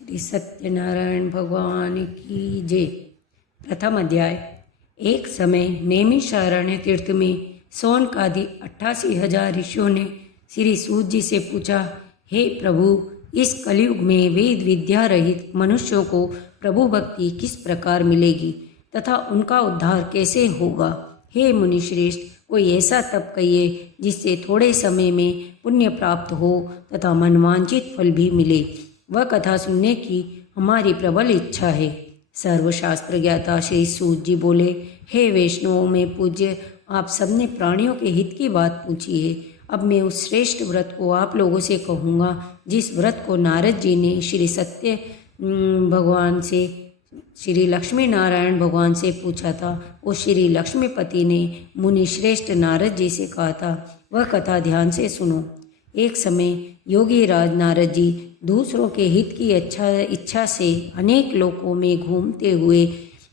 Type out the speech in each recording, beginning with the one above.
श्री सत्यनारायण भगवान की जय। प्रथम अध्याय। एक समय नैमिषारण्य तीर्थ में सौनकादि 88,000 ऋषियों ने श्री सूत जी से पूछा, हे प्रभु, इस कलयुग में वेद विद्या रहित मनुष्यों को प्रभु भक्ति किस प्रकार मिलेगी तथा उनका उद्धार कैसे होगा। हे मुनिश्रेष्ठ, कोई ऐसा तप कहिए जिससे थोड़े समय में पुण्य प्राप्त हो तथा मनवांछित फल भी मिले। वह कथा सुनने की हमारी प्रबल इच्छा है। सर्वशास्त्र ज्ञाता श्री सूत जी बोले, हे वैष्णवों में पूज्य, आप सबने प्राणियों के हित की बात पूछी है। अब मैं उस श्रेष्ठ व्रत को आप लोगों से कहूँगा जिस व्रत को नारद जी ने श्री सत्य भगवान से, श्री लक्ष्मी नारायण भगवान से पूछा था। वो श्री लक्ष्मीपति ने मुनि श्रेष्ठ नारद जी से कहा था। वह कथा ध्यान से सुनो। एक समय योगी राज नारद जी दूसरों के हित की इच्छा से अनेक लोकों में घूमते हुए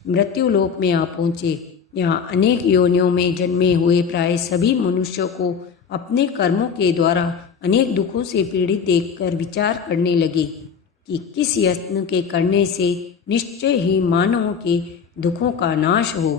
मृत्युलोक में आ पहुँचे। यहाँ अनेक योनियों में जन्मे हुए प्राय सभी मनुष्यों को अपने कर्मों के द्वारा अनेक दुखों से पीड़ित देखकर विचार करने लगे कि किस यत्न के करने से निश्चय ही मानवों के दुखों का नाश हो।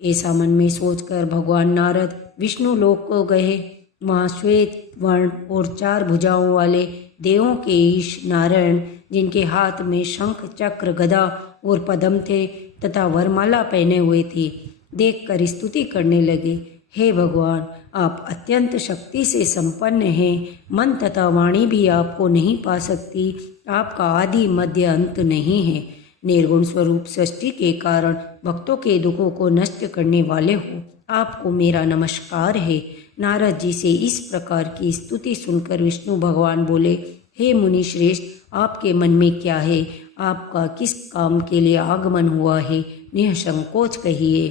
ऐसा मन में सोचकर भगवान नारद विष्णु लोक को गए। वहाँ श्वेत वर्ण और 4 भुजाओं वाले देवों के ईश नारायण, जिनके हाथ में शंख चक्र गदा और पद्म थे तथा वरमाला पहने हुए थे, देखकर स्तुति करने लगे। हे भगवान, आप अत्यंत शक्ति से संपन्न हैं। मन तथा वाणी भी आपको नहीं पा सकती। आपका आदि मध्य अंत नहीं है। निर्गुण स्वरूप सृष्टि के कारण भक्तों के दुखों को नष्ट करने वाले हो, आपको मेरा नमस्कार है। नारद जी से इस प्रकार की स्तुति सुनकर विष्णु भगवान बोले, हे मुनि श्रेष्ठ, आपके मन में क्या है? आपका किस काम के लिए आगमन हुआ है? निःसंकोच कहिए।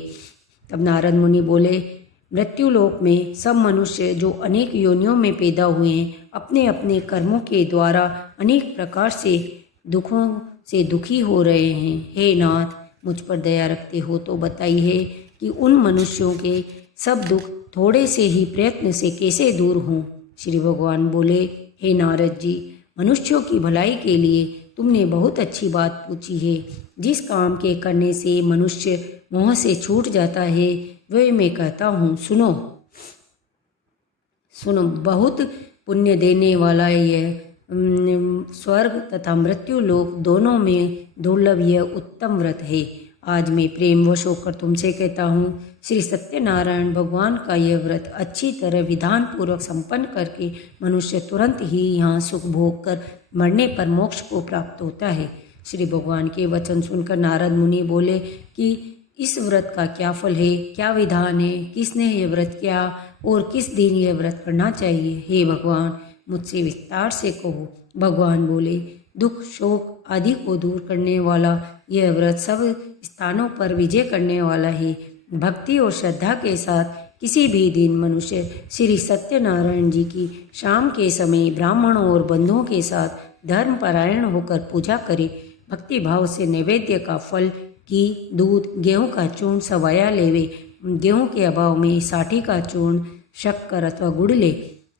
तब नारद मुनि बोले, मृत्युलोक में सब मनुष्य जो अनेक योनियों में पैदा हुए हैं, अपने अपने कर्मों के द्वारा अनेक प्रकार से दुखों से दुखी हो रहे हैं। हे नाथ, मुझ पर दया रखते हो तो बताइए कि उन मनुष्यों के सब दुख थोड़े से ही प्रयत्न से कैसे दूर हों। श्री भगवान बोले, हे नारद जी, मनुष्यों की भलाई के लिए तुमने बहुत अच्छी बात पूछी है। जिस काम के करने से मनुष्य मोह से छूट जाता है, वह मैं कहता हूँ, सुनो सुनो। बहुत पुण्य देने वाला यह स्वर्ग तथा मृत्यु लोक दोनों में दुर्लभ यह उत्तम व्रत है। आज मैं प्रेमवश होकर तुमसे कहता हूँ, श्री सत्यनारायण भगवान का यह व्रत अच्छी तरह विधान पूर्वक संपन्न करके मनुष्य तुरंत ही यहाँ सुख भोग कर मरने पर मोक्ष को प्राप्त होता है। श्री भगवान के वचन सुनकर नारद मुनि बोले कि इस व्रत का क्या फल है, क्या विधान है, किसने यह व्रत किया और किस दिन यह व्रत करना चाहिए। हे भगवान, मुझसे विस्तार से कहो। भगवान बोले, दुख शोक आदि को दूर करने वाला यह व्रत सब स्थानों पर विजय करने वाला है। भक्ति और श्रद्धा के साथ किसी भी दिन मनुष्य श्री सत्यनारायण जी की शाम के समय ब्राह्मणों और बंधुओं के साथ धर्म परायण होकर पूजा करे। भक्ति भाव से नैवेद्य का फल, घी, दूध, गेहूं का चूर्ण सवाया लेवे। गेहूं के अभाव में साठी का चूर्ण, शक्कर अथवा गुड़ ले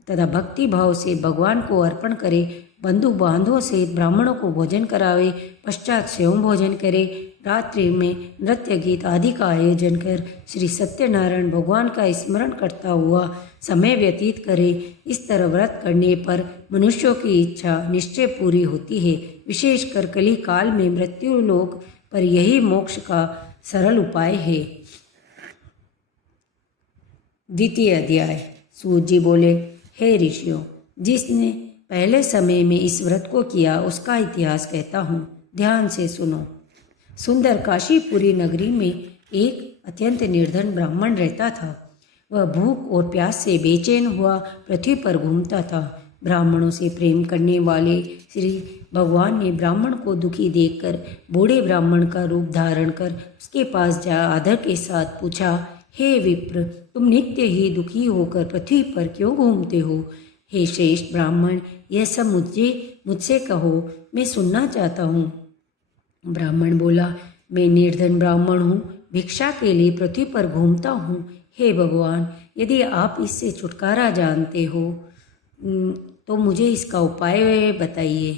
तथा भक्ति भाव से भगवान को अर्पण करे। बंधु बांधवों से ब्राह्मणों को भोजन करावे। पश्चात स्वयं भोजन करे। रात्रि में नृत्य गीत आदि का आयोजन कर श्री सत्यनारायण भगवान का स्मरण करता हुआ समय व्यतीत करे। इस तरह व्रत करने पर मनुष्यों की इच्छा निश्चय पूरी होती है। विशेषकर कली काल में मृत्यु लोक पर यही मोक्ष का सरल उपाय है। द्वितीय अध्याय। सूत जी बोले, हे ऋषियों, जिसने पहले समय में इस व्रत को किया उसका इतिहास कहता हूँ, ध्यान से सुनो। सुंदर काशीपुरी नगरी में एक अत्यंत निर्धन ब्राह्मण रहता था। वह भूख और प्यास से बेचैन हुआ पृथ्वी पर घूमता था। ब्राह्मणों से प्रेम करने वाले श्री भगवान ने ब्राह्मण को दुखी देखकर बूढ़े ब्राह्मण का रूप धारण कर उसके पास जा आदर के साथ पूछा, हे विप्र, तुम नित्य ही दुखी होकर पृथ्वी पर क्यों घूमते हो? हे श्रेष्ठ ब्राह्मण, यह सब मुझसे कहो, मैं सुनना चाहता हूँ। ब्राह्मण बोला, मैं निर्धन ब्राह्मण हूँ, भिक्षा के लिए पृथ्वी पर घूमता हूँ। हे भगवान, यदि आप इससे छुटकारा जानते हो तो मुझे इसका उपाय बताइए।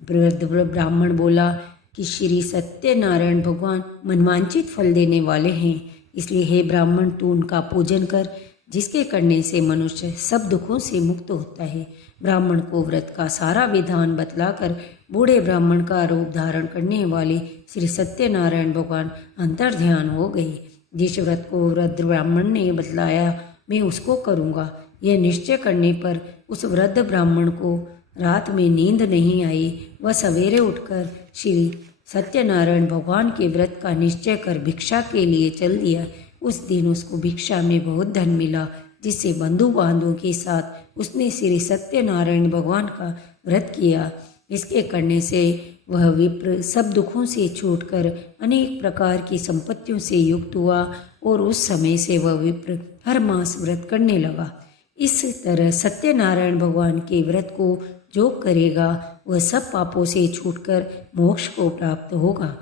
वृद्ध ब्राह्मण बोला कि श्री सत्यनारायण भगवान मनवांचित फल देने वाले हैं, इसलिए हे ब्राह्मण तू उनका पूजन कर, जिसके करने से मनुष्य सब दुखों से मुक्त होता है। ब्राह्मण को व्रत का सारा विधान बतलाकर बूढ़े ब्राह्मण का रूप धारण करने वाले श्री सत्यनारायण भगवान अंतर्ध्यान हो गए। जिस व्रत को वृद्ध ब्राह्मण ने बतलाया मैं उसको करूँगा, यह निश्चय करने पर उस वृद्ध ब्राह्मण को रात में नींद नहीं आई। वह सवेरे उठकर श्री सत्यनारायण भगवान के व्रत का निश्चय कर भिक्षा के लिए चल दिया। उस दिन उसको भिक्षा में बहुत धन मिला, जिससे बंधु बांधवों के साथ उसने श्री सत्यनारायण भगवान का व्रत किया। इसके करने से वह विप्र सब दुखों से छूटकर अनेक प्रकार की संपत्तियों से युक्त हुआ और उस समय से वह विप्र हर मास व्रत करने लगा। इस तरह सत्यनारायण भगवान के व्रत को जो करेगा वह सब पापों से छूटकर मोक्ष को प्राप्त होगा।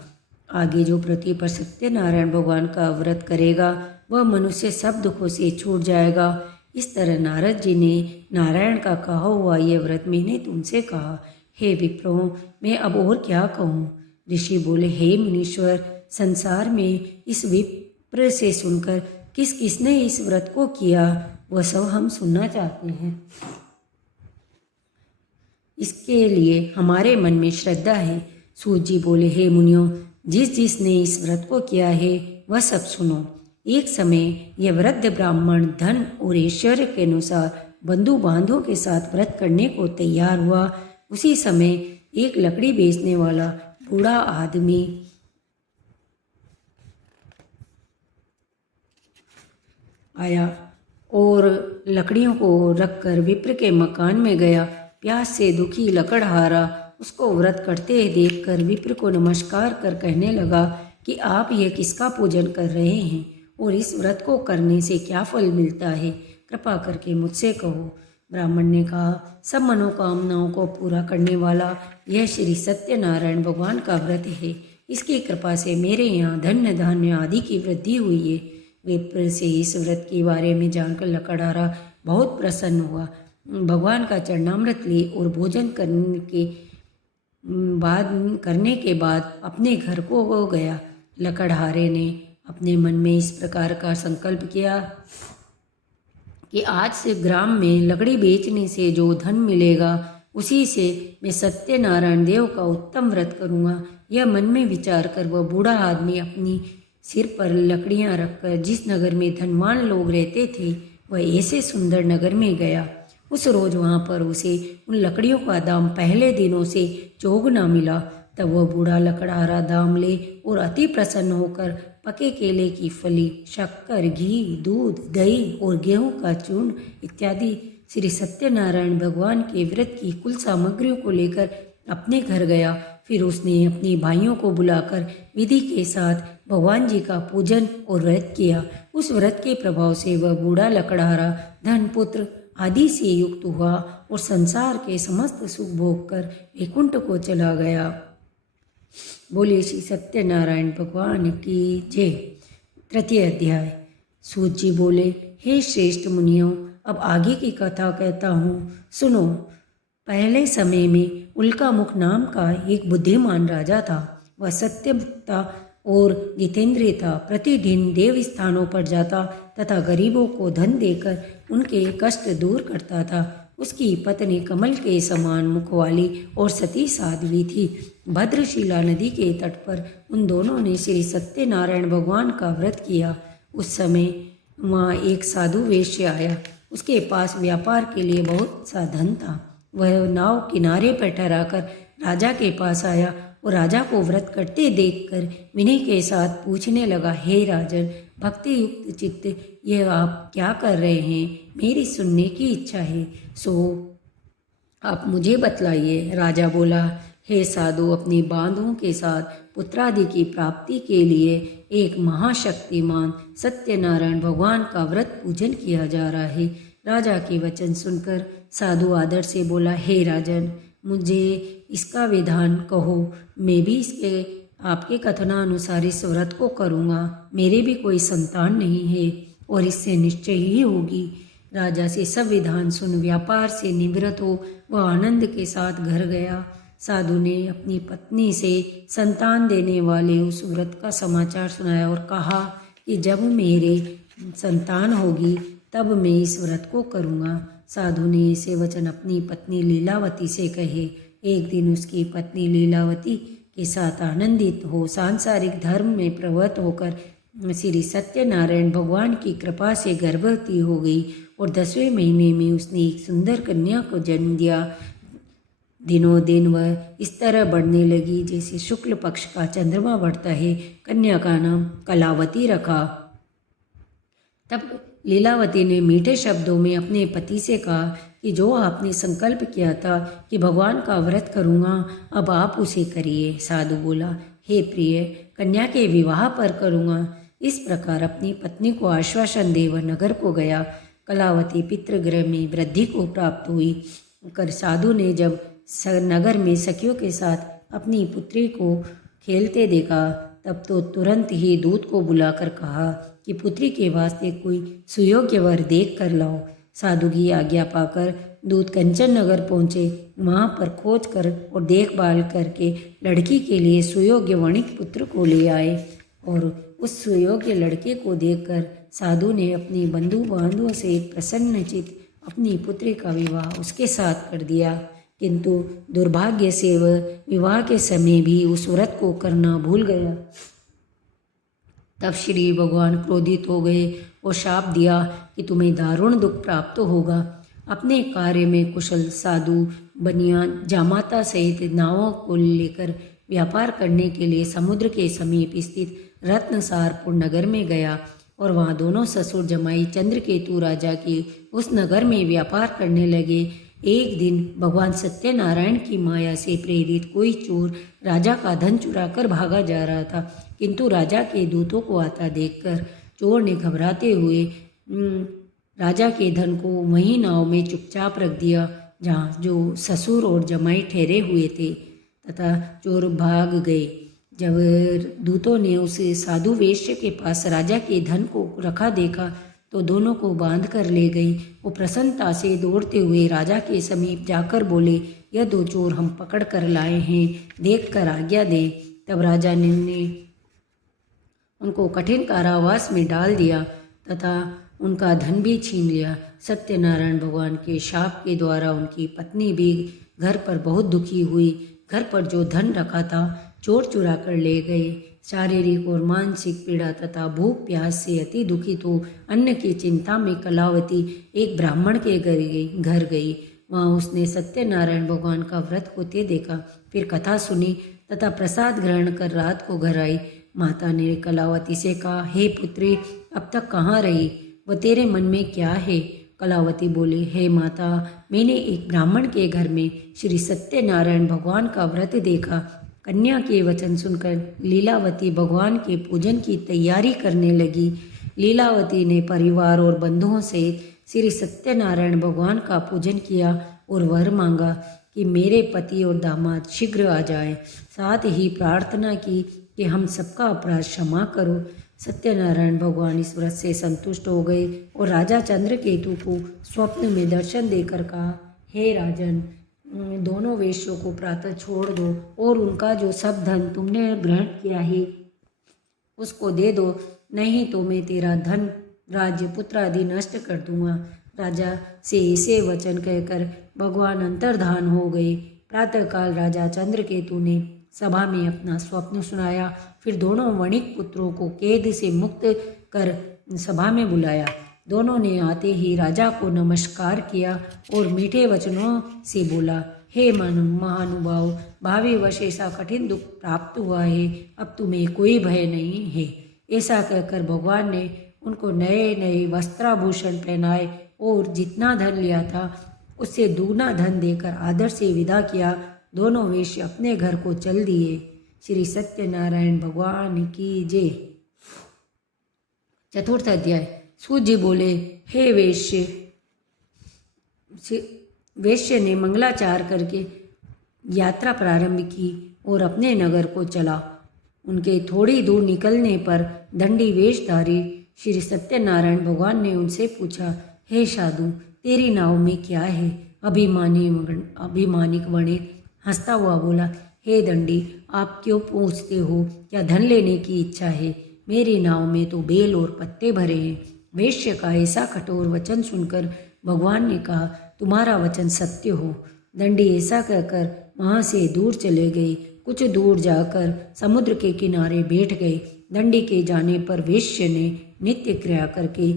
आगे जो पृथ्वी पर सत्यनारायण भगवान का व्रत करेगा वह मनुष्य सब दुखों से छूट जाएगा। इस तरह नारद जी ने नारायण का कहा हुआ यह व्रत मैंने तुमसे कहा। हे विप्रों, मैं अब और क्या कहूँ। ऋषि बोले, हे मुनीश्वर, संसार में इस विप्र से सुनकर किस किसने इस व्रत को किया वह सब हम सुनना चाहते हैं। इसके लिए हमारे मन में श्रद्धा है। सूत जी बोले, हे मुनियों, जिसने इस व्रत को किया है वह सब सुनो। एक समय यह वृद्ध ब्राह्मण धन और ऐश्वर्य के अनुसार बंधु बांधवों के साथ व्रत करने को तैयार हुआ। उसी समय एक लकड़ी बेचने वाला बूढ़ा आदमी आया और लकड़ियों को रखकर विप्र के मकान में गया। प्यास से दुखी लकड़हारा उसको व्रत करते देखकर विप्र को नमस्कार कर कहने लगा कि आप यह किसका पूजन कर रहे हैं और इस व्रत को करने से क्या फल मिलता है, कृपा करके मुझसे कहो। ब्राह्मण ने कहा, सब मनोकामनाओं को पूरा करने वाला यह श्री सत्यनारायण भगवान का व्रत है। इसकी कृपा से मेरे यहाँ धन्य धान्य आदि की वृद्धि हुई है। विप्र से इस व्रत के बारे में जानकर लकड़हारा बहुत प्रसन्न हुआ। भगवान का चरणामृत ले और भोजन करने के बाद अपने घर को हो गया। लकड़हारे ने अपने मन में इस प्रकार का संकल्प किया कि आज से ग्राम में लकड़ी बेचने से जो धन मिलेगा उसी से मैं सत्यनारायण देव का उत्तम व्रत करूँगा। यह मन में विचार कर वह बूढ़ा आदमी अपनी सिर पर लकड़ियाँ रखकर जिस नगर में धनवान लोग रहते थे वह ऐसे सुंदर नगर में गया। उस रोज वहाँ पर उसे उन लकड़ियों का दाम पहले दिनों से चौगुना मिला। तब वह बूढ़ा लकड़हारा दाम ले और अति प्रसन्न होकर पके केले की फली, शक्कर, घी, दूध, दही और गेहूं का चूर्ण इत्यादि श्री सत्यनारायण भगवान के व्रत की कुल सामग्रियों को लेकर अपने घर गया। फिर उसने अपने भाइयों को बुलाकर विधि के साथ भगवान जी का पूजन और व्रत किया। उस व्रत के प्रभाव से वह बूढ़ा लकड़हारा धन, पुत्र आदि से युक्त हुआ और संसार के समस्त सुख भोग कर वैकुंठ को चला गया। बोले श्री सत्यनारायण भगवान की जय। तृतीय अध्याय। सूत जी बोले, हे श्रेष्ठ मुनियों, अब आगे की कथा कहता हूँ, सुनो। पहले समय में उल्कामुख नाम का एक बुद्धिमान राजा था। वह सत्यवक्ता और जितेंद्रिय था। प्रतिदिन देव स्थानों पर जाता तथा गरीबों को धन देकर उनके कष्ट दूर करता था। उसकी पत्नी कमल के समान मुख वाली और सती साध्वी थी। भद्रशिला नदी के तट पर उन दोनों ने श्री सत्यनारायण भगवान का व्रत किया। उस समय वहाँ एक साधु वैश्य आया। उसके पास व्यापार के लिए बहुत सा धन था। वह नाव किनारे पर ठहराकर राजा के पास आया और राजा को व्रत करते देखकर विनय के साथ पूछने लगा, हे राजन, भक्ति युक्त चित्त यह आप क्या कर रहे हैं? मेरी सुनने की इच्छा है, सो आप मुझे बतलाइए। राजा बोला, हे साधु, अपने बांधवों के साथ पुत्रादि की प्राप्ति के लिए एक महाशक्तिमान सत्यनारायण भगवान का व्रत पूजन किया जा रहा है। राजा के वचन सुनकर साधु आदर से बोला, हे राजन, मुझे इसका विधान कहो, मैं भी इसके आपके कथनानुसार इस व्रत को करूँगा। मेरे भी कोई संतान नहीं है और इससे निश्चय ही होगी। राजा से सब विधान सुन व्यापार से निवृत्त हो वह आनंद के साथ घर गया। साधु ने अपनी पत्नी से संतान देने वाले उस व्रत का समाचार सुनाया और कहा कि जब मेरे संतान होगी तब मैं इस व्रत को करूँगा। साधु ने ऐसे वचन अपनी पत्नी लीलावती से कहे। एक दिन उसकी पत्नी लीलावती के साथ आनंदित हो सांसारिक धर्म में प्रवृत्त होकर श्री सत्यनारायण भगवान की कृपा से गर्भवती हो गई और 10वें महीने में उसने एक सुंदर कन्या को जन्म दिया। दिनों दिन वह इस तरह बढ़ने लगी जैसे शुक्ल पक्ष का चंद्रमा बढ़ता है। कन्या का नाम कलावती रखा। तब लीलावती ने मीठे शब्दों में अपने पति से कहा कि जो आपने संकल्प किया था कि भगवान का व्रत करूँगा, अब आप उसे करिए। साधु बोला, हे प्रिय, कन्या के विवाह पर करूँगा। इस प्रकार अपनी पत्नी को आश्वासन दे वह नगर को गया। कलावती पितृगृह में वृद्धि को प्राप्त हुई कर साधु ने जब नगर में सखियों के साथ अपनी पुत्री को खेलते देखा तब तो तुरंत ही दूत को बुलाकर कहा कि पुत्री के वास्ते कोई सुयोग्य वर देख कर लाओ। साधु की आज्ञा पाकर दूत कंचन नगर पहुँचे। वहाँ पर खोज कर और देखभाल करके लड़की के लिए सुयोग्य वणिक पुत्र को ले आए और उस सुयोग्य लड़के को देखकर साधु ने अपनी बंधु बांधवों से प्रसन्नचित अपनी पुत्री का विवाह उसके साथ कर दिया। किंतु दुर्भाग्य से वह विवाह के समय भी उस व्रत को करना भूल गया। तब श्री भगवान क्रोधित हो गए और शाप दिया कि तुम्हें दारुण दुख प्राप्त होगा। अपने कार्य में कुशल साधु बनियान जामाता सहित नावों को लेकर व्यापार करने के लिए समुद्र के समीप स्थित रत्नसारपुर नगर में गया और वहाँ दोनों ससुर जमाई चंद्रकेतु राजा के उस नगर में व्यापार करने लगे। एक दिन भगवान सत्यनारायण की माया से प्रेरित कोई चोर राजा का धन चुराकर भागा जा रहा था, किंतु राजा के दूतों को आता देखकर चोर ने घबराते हुए राजा के धन को वहीं नाव में चुपचाप रख दिया जहाँ जो ससुर और जमाई ठहरे हुए थे तथा चोर भाग गए। जब दूतों ने उसे साधु वेश्य के पास राजा के धन को रखा देखा तो दोनों को बांध कर ले गई। वो प्रसन्नता से दौड़ते हुए राजा के समीप जाकर बोले, यह दो चोर हम पकड़ कर लाए हैं, देख कर आज्ञा दे। तब राजा ने उनको कठिन कारावास में डाल दिया तथा उनका धन भी छीन लिया। सत्यनारायण भगवान के शाप के द्वारा उनकी पत्नी भी घर पर बहुत दुखी हुई। घर पर जो धन रखा था चोर चुरा कर ले गए। शारीरिक और मानसिक पीड़ा तथा भूख प्यास से अति दुखित हो अन्न की चिंता में कलावती एक ब्राह्मण के घर गई। वहाँ उसने सत्यनारायण भगवान का व्रत होते देखा, फिर कथा सुनी तथा प्रसाद ग्रहण कर रात को घर आई। माता ने कलावती से कहा, हे पुत्री, अब तक कहाँ रही? वह तेरे मन में क्या है? कलावती बोली, हे माता, मैंने एक ब्राह्मण के घर में श्री सत्यनारायण भगवान का व्रत देखा। कन्या के वचन सुनकर लीलावती भगवान के पूजन की तैयारी करने लगी। लीलावती ने परिवार और बंधुओं सहित श्री सत्यनारायण भगवान का पूजन किया और वर मांगा कि मेरे पति और दामाद शीघ्र आ जाएं। साथ ही प्रार्थना की कि हम सबका अपराध क्षमा करो। सत्यनारायण भगवान इस व्रत से संतुष्ट हो गए और राजा चंद्रकेतु को स्वप्न में दर्शन देकर कहा, हे राजन, दोनों वेश्यों को प्रातः छोड़ दो और उनका जो सब धन तुमने ग्रहण किया है उसको दे दो, नहीं तो मैं तेरा धन राज्य पुत्र आदि नष्ट कर दूंगा। राजा से ऐसे वचन कहकर भगवान अंतर्धान हो गए। प्रातःकाल राजा चंद्रकेतु ने सभा में अपना स्वप्न सुनाया। फिर दोनों वणिक पुत्रों को कैद से मुक्त कर सभा में बुलाया। दोनों ने आते ही राजा को नमस्कार किया और मीठे वचनों से बोला, हे महानुभाव, भावी वर्ष ऐसा कठिन दुख प्राप्त हुआ है, अब तुम्हें कोई भय नहीं है। ऐसा कहकर भगवान ने उनको नए नए वस्त्राभूषण पहनाए और जितना धन लिया था उससे दुगना धन देकर आदर से विदा किया। दोनों वेश्य अपने घर को चल दिए। श्री सत्यनारायण भगवान की जय। चतुर्थ अध्याय। सूत जी बोले, हे वेश्य ने मंगलाचार करके यात्रा प्रारंभ की और अपने नगर को चला। उनके थोड़ी दूर निकलने पर दंडी वेशधारी श्री सत्यनारायण भगवान ने उनसे पूछा, हे साधु, तेरी नाव में क्या है? अभिमानिक वणिक, हंसता हुआ बोला, हे दंडी, आप क्यों पूछते हो? क्या धन लेने की इच्छा है? मेरी नाव में तो बेल और पत्ते भरे हैं। वेश्य का ऐसा कठोर वचन सुनकर भगवान ने कहा, तुम्हारा वचन सत्य हो। दंडी ऐसा कहकर वहाँ से दूर चले गए। कुछ दूर जाकर समुद्र के किनारे बैठ गए। दंडी के जाने पर वेश्य ने नित्य क्रिया करके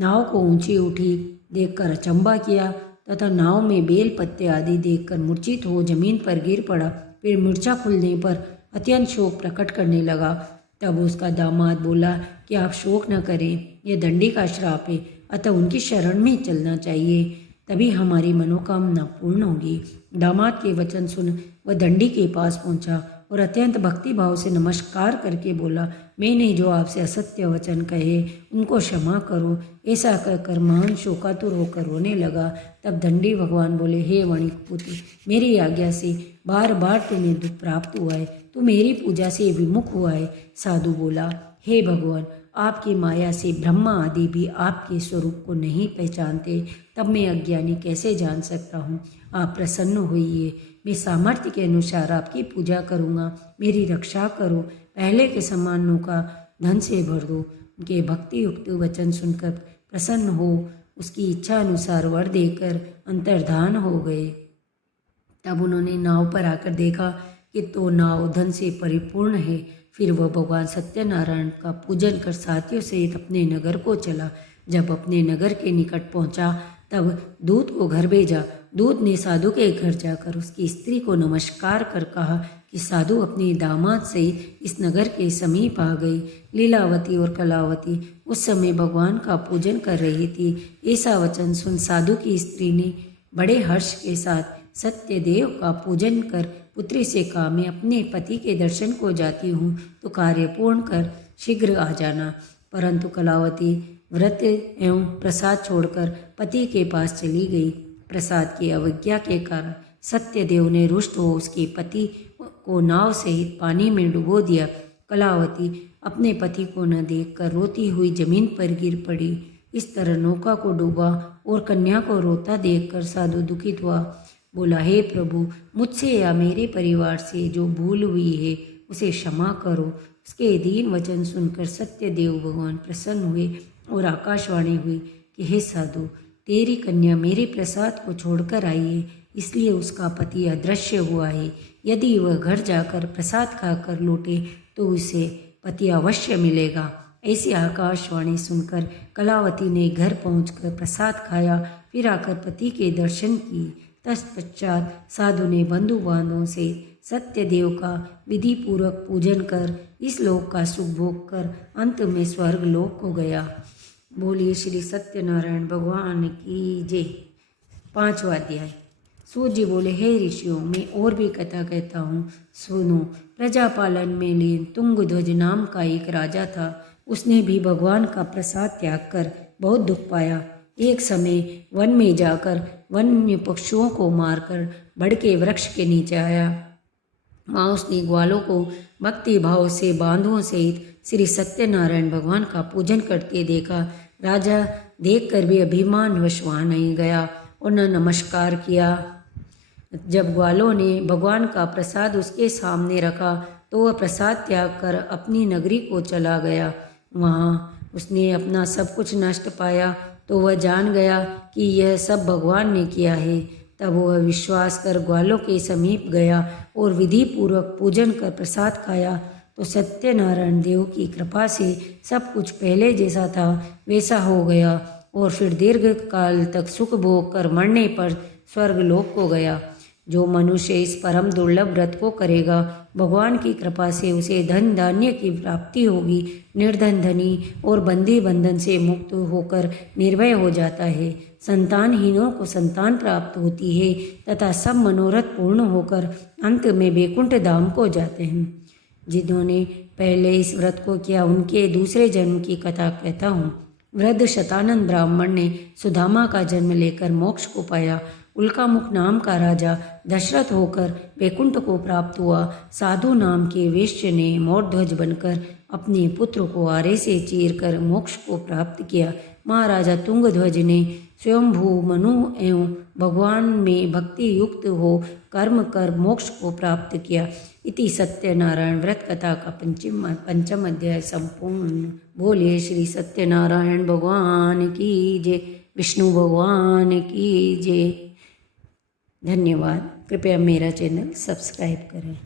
नाव को ऊंची उठी देखकर अचंभा किया तथा नाव में बेल पत्ते आदि देखकर मूर्छित हो जमीन पर गिर पड़ा। फिर मूर्छा खुलने पर अत्यंत शोक प्रकट करने लगा। तब उसका दामाद बोला कि आप शोक न करें, यह दंडी का श्राप है, अतः उनकी शरण में चलना चाहिए, तभी हमारी मनोकामना पूर्ण होगी। दामाद के वचन सुन वह दंडी के पास पहुंचा और अत्यंत भक्ति भाव से नमस्कार करके बोला, मैंने जो आपसे असत्य वचन कहे उनको क्षमा करो। ऐसा कहकर महान शोकातुर होकर रोने लगा। तब दंडी भगवान बोले, हे वणिक पुत्र, मेरी आज्ञा से बार बार तुम्हें दुख प्राप्त हुआ है, तू मेरी पूजा से विमुख हुआ है। साधु बोला, हे भगवान, आपकी माया से ब्रह्मा आदि भी आपके स्वरूप को नहीं पहचानते, तब मैं अज्ञानी कैसे जान सकता हूँ? आप प्रसन्न होइए, मैं सामर्थ्य के अनुसार आपकी पूजा करूँगा। मेरी रक्षा करो, पहले के समान नौका धन से भर दो। उनके भक्ति युक्त वचन सुनकर प्रसन्न हो उसकी इच्छा अनुसार वर देकर अंतर्धान हो गए। तब उन्होंने नाव पर आकर देखा कि तो नाव धन से परिपूर्ण है। फिर वह भगवान सत्यनारायण का पूजन कर साथियों सहित अपने नगर को चला। जब अपने नगर के निकट पहुंचा तब दूत को घर भेजा। दूत ने साधु के घर जाकर उसकी स्त्री को नमस्कार कर कहा कि साधु अपने दामाद से इस नगर के समीप आ गई। लीलावती और कलावती उस समय भगवान का पूजन कर रही थी। ऐसा वचन सुन साधु की स्त्री ने बड़े हर्ष के साथ सत्यदेव का पूजन कर पुत्री से कहा, मैं अपने पति के दर्शन को जाती हूँ, तो कार्य पूर्ण कर शीघ्र आ जाना। परंतु कलावती व्रत एवं प्रसाद छोड़कर पति के पास चली गई। प्रसाद की अवज्ञा के कारण सत्यदेव ने रुष्ट हो उसके पति को नाव सहित पानी में डुबो दिया। कलावती अपने पति को न देखकर रोती हुई जमीन पर गिर पड़ी। इस तरह नौका को डूबा और कन्या को रोता देखकर साधु दुखित हुआ। बोला, हे प्रभु, मुझसे या मेरे परिवार से जो भूल हुई है उसे क्षमा करो। उसके दीन वचन सुनकर सत्यदेव भगवान प्रसन्न हुए और आकाशवाणी हुई कि हे साधु, तेरी कन्या मेरे प्रसाद को छोड़कर आई है, इसलिए उसका पति अदृश्य हुआ है। यदि वह घर जाकर प्रसाद खाकर लौटे तो उसे पति अवश्य मिलेगा। ऐसी आकाशवाणी सुनकर कलावती ने घर पहुंचकर प्रसाद खाया, फिर आकर पति के दर्शन किए। तत्पश्चात साधु ने बंधु बांधवों से सत्यदेव का विधि पूर्वक पूजन कर इस लोक का सुख भोग कर अंत में स्वर्ग लोक को गया। बोलिए श्री सत्यनारायण भगवान की जय। 5वां अध्याय। सूत जी बोले, हे ऋषियों, मैं और भी कथा कहता हूँ, सुनो। प्रजापालन में लीन तुंगध्वज नाम का एक राजा था। उसने भी भगवान का प्रसाद त्याग कर बहुत दुख पाया। एक समय वन में जाकर वन्य पक्षियों को मारकर बड़ के वृक्ष के नीचे आया। वहाँ उसने ग्वालों को भक्ति भाव से बांधवों सहित श्री सत्यनारायण भगवान का पूजन करते देखा। राजा देखकर भी अभिमानवश वहाँ नहीं गया और न नमस्कार किया। जब ग्वालों ने भगवान का प्रसाद उसके सामने रखा तो वह प्रसाद त्याग कर अपनी नगरी को चला गया। वहाँ उसने अपना सब कुछ नष्ट पाया तो वह जान गया कि यह सब भगवान ने किया है। तब वह विश्वास कर ग्वालों के समीप गया और विधि पूर्वक पूजन कर प्रसाद खाया तो सत्यनारायण देव की कृपा से सब कुछ पहले जैसा था वैसा हो गया और फिर दीर्घ काल तक सुख भोग कर मरने पर स्वर्ग लोक को गया। जो मनुष्य इस परम दुर्लभ व्रत को करेगा, भगवान की कृपा से उसे धन धान्य की प्राप्ति होगी। निर्धन धनी और बंदी बंधन से मुक्त होकर निर्भय हो जाता है। संतानहीनों को संतान प्राप्त होती है तथा सब मनोरथ पूर्ण होकर अंत में वैकुंठ धाम को जाते हैं। जिन्होंने पहले इस व्रत को किया उनके दूसरे जन्म की कथा कहता हूँ। वृद्ध शतानंद ब्राह्मण ने सुदामा का जन्म लेकर मोक्ष को पाया। उल्कामुख नाम का राजा दशरथ होकर वैकुंठ को प्राप्त हुआ। साधु नाम के वेश्य ने मोरध्वज बनकर अपने पुत्र को आरे से चीरकर मोक्ष को प्राप्त किया। महाराजा तुंगध्वज ने स्वयंभू मनु एवं भगवान में भक्ति युक्त हो कर्म कर मोक्ष को प्राप्त किया। इति सत्यनारायण व्रत कथा का पंचम अध्याय संपूर्ण। बोलिए श्री सत्यनारायण भगवान की जय, विष्णु भगवान की जय। धन्यवाद। कृपया मेरा चैनल सब्सक्राइब करें।